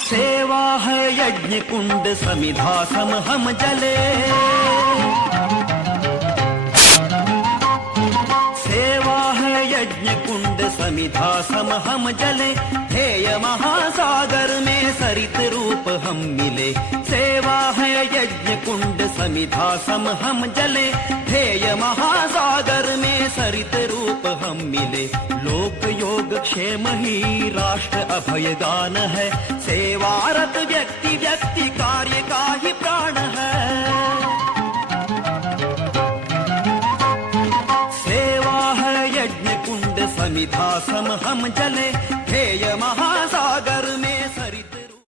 सेवा है यज्ञ कुंड समिधा सम हम जले, सेवा है यज्ञ कुंड समिधा सम हम जले, हेय महासागर में सरित रूप हम मिले। सेवा है यज्ञ कुंड समिधा सम हम जले, हेय महासागर में सरित रूप हम मिले। लोक योग क्षेम ही राष्ट्र अभयदान है, सेवारत व्यक्ति व्यक्ति कार्य का ही प्राण है। सेवा है यज्ञ कुंड समिधा सम हम जले, हेय महा